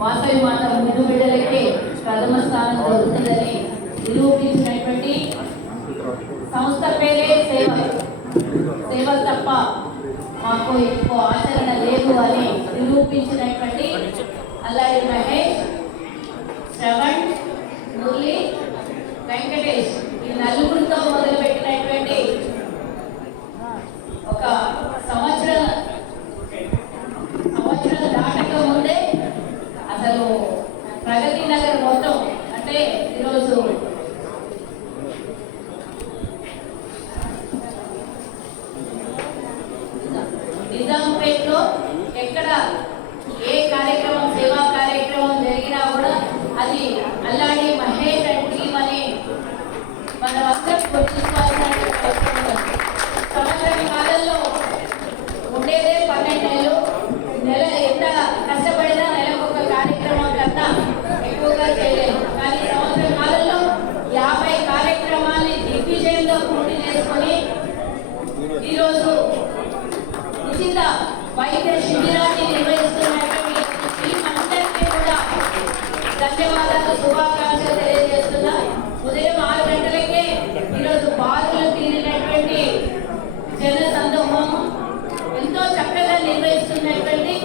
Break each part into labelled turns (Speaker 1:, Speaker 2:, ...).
Speaker 1: వాసవి మాత ముందు బిడ్డలకే ప్రథమ స్థానం దొరుకుతుందని నిరూపించినటువంటి సంస్థ పేరే సేవ. సేవ తప్ప మాకు ఎక్కువ ఆచరణ లేదు అని నిరూపించినటువంటి అల్లాడి మహేష్ శ్రవణ్ మురళి వెంకటేష్ ఈ నలుగురితో మొదలుపెట్టి ఒక సంవత్సరం సంవత్సరం దాటక ముందే అసలు ప్రగతి నగర్ మొత్తం అంటే ఈరోజు నిజాంపేట్లో ఎక్కడ ఏ కార్యక్రమం సేవా కార్యక్రమం జరిగినా కూడా అది అలాగే మహేష్ అండ్ టీమ్ అని మన అందరం గుర్తించాల్సిన అవసరం సంవత్సరం కాలంలో ఉండేదే పన్నెండు నెలలు. నెల ఎంత కష్టపడినా నెలకు ఒక కార్యక్రమం కన్నా ఎక్కువగా చేయలేదు కానీ సంవత్సరం కాలంలో యాభై కార్యక్రమాల్ని దిగ్విజయంతో పూర్తి చేసుకొని ఈరోజు ఉచిత వైద్య శిబిరాన్ని నిర్వహిస్తున్నటువంటి ధన్యవాదాలు శుభాకాంక్షలు తెలియజేస్తున్నా ఉదయం ఆరు గంటలకే ఈరోజు బాధలు తీరినటువంటి జన సందోహం ఎంతో చక్కగా నిర్వహిస్తున్నటువంటి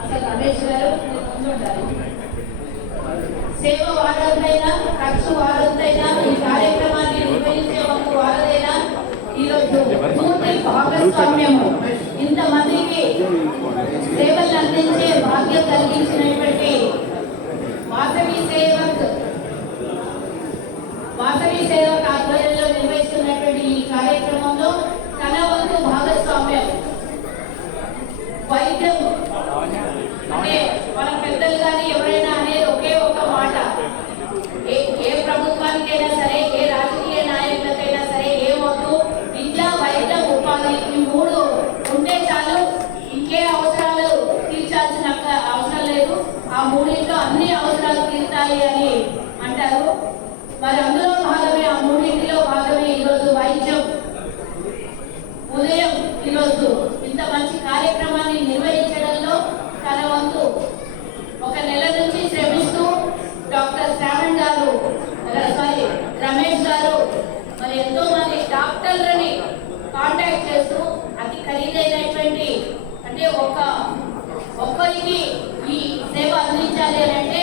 Speaker 1: అసలు రమేష్ గారు సేవ వారదైనా ఖర్చు వారదైనా ఈ కార్యక్రమాన్ని నిర్వహించే వంతు వారదైనా ఈరోజు పూర్తి భాగస్వామ్యము ఇంతమందికి సేవలు అందించే భాగ్యం కలిగించినటువంటి వాసవి సేవక్ వాసవి సేవక్ ఆధ్వర్యంలో నిర్వహిస్తున్నటువంటి ఈ కార్యక్రమంలో తన వంతు భాగస్వామ్యం. వైద్యం ఉండాలి అని అంటారు. మరి అందులో భాగమే ఆ మూడింటిలో భాగమే ఈరోజు వైద్యం. ఉదయం ఈరోజు ఇంత మంచి కార్యక్రమాన్ని నిర్వహించడంలో తన వంతు ఒక నెల నుంచి శ్రమిస్తూ డాక్టర్ శ్రావణ్ గారు సారీ రమేష్ గారు మరి ఎంతో మంది డాక్టర్లని కాంటాక్ట్ చేస్తూ అతి ఖరీదైనటువంటి అంటే ఒక ఒక్కరికి ఈ సేవ అందించాలి అంటే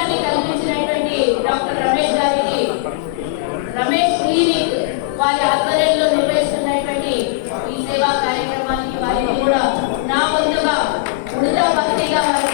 Speaker 1: అదృష్టాన్ని కల్పించినటువంటి డాక్టర్ రమేష్ గారికి రమేష్ క్లినిక్ వారి ఆధ్వర్యంలో నిర్వహిస్తున్నటువంటి ఈ సేవా కార్యక్రమానికి వారికి కూడా నా వంతుగా ఉడతా భక్తిగా వారికి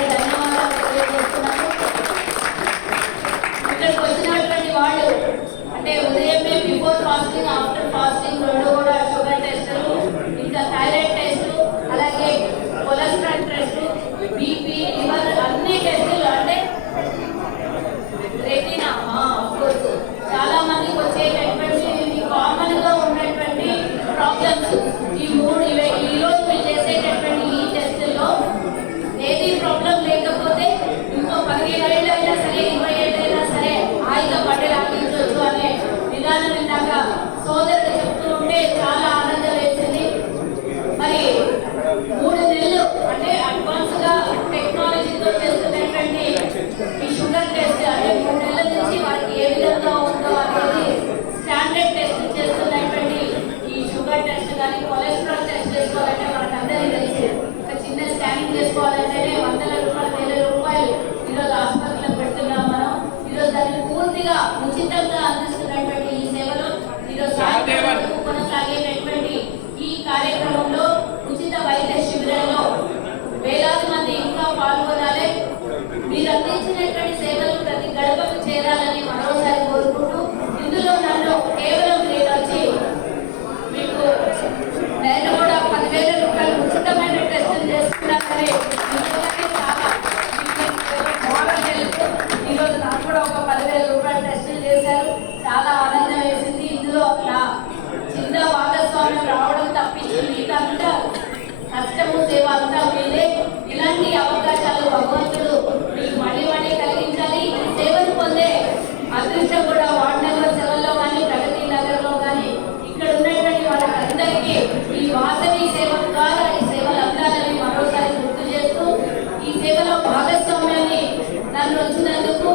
Speaker 1: నన్ను వచ్చినందుకు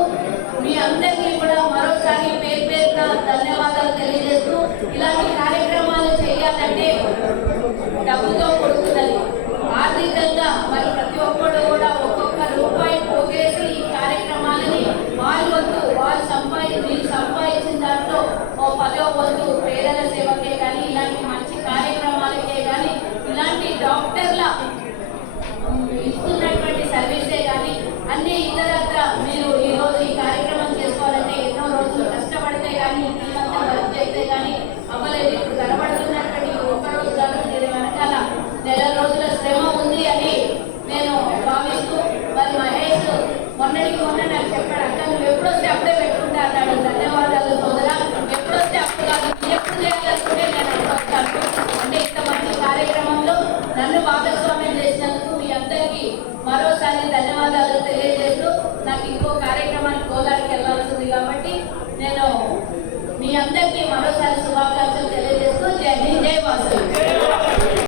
Speaker 1: మీ అందరికీ నేను మీ అందరికీ మరోసారి శుభాకాంక్షలు తెలియజేస్తూ జై హింద్ జై వాసు